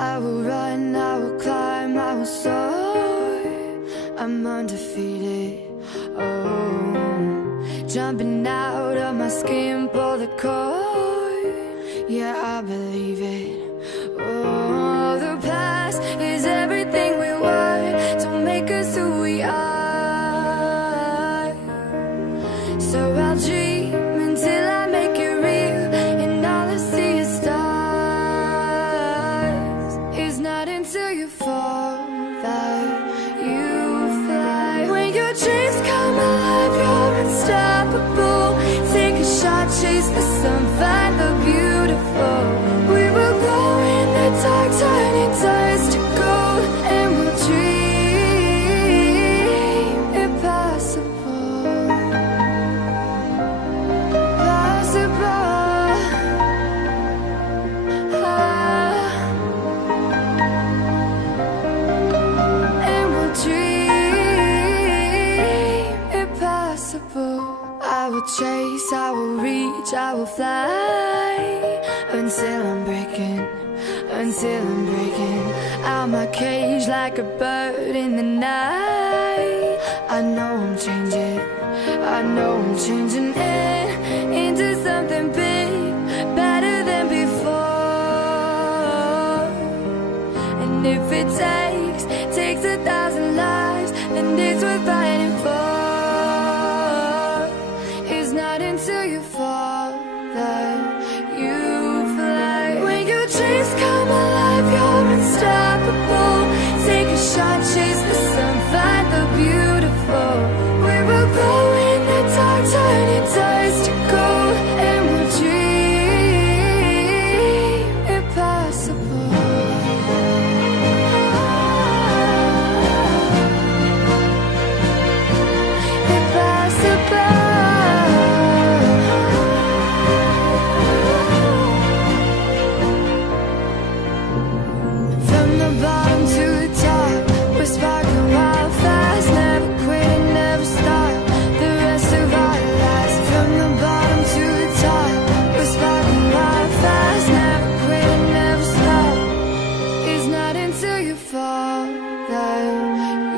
I will run, I will climb, I will soar. I'm undefeated. Oh, jumping out of my skin, pull the cord. Yeah, I believe it. Oh, the past is everything we were. Don't make us who we are. So I'll dream until I make it real, and all I see is stars. It's not until you fall that you fly. When your dreams come alive, you're unstoppable. Take a shot, chase the sun, find the beautiful. We will go in the dark, turning dust to gold, and we'll dream impossible. Possible. And we'll dream impossible. I will chase, I will reach, I will fly until I'm breaking, until I'm breaking out my cage like a bird in the night. I know I'm changing, I know I'm changing into something big, better than before. And if it takes 1,000 lives, then it's worth fighting for. It's not until you fall that you fly. When your dreams come alive, you're unstoppable. Take a shot, chase the sun, find the beautiful. We will go in the dark, turning dust to gold, and we'll dream impossible. Impossible. From the bottom to the top, we're sparking wild fast. Never quit and never stop the rest of our lives. From the bottom to the top, we're sparking wild fast. Never quit and never stop. It's not until you fall that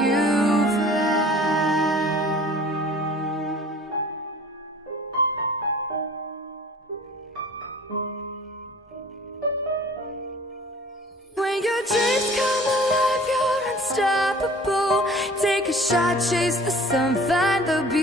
you fly. When your dreams come alive, you're unstoppable. Take a shot, chase the sun, find the beauty.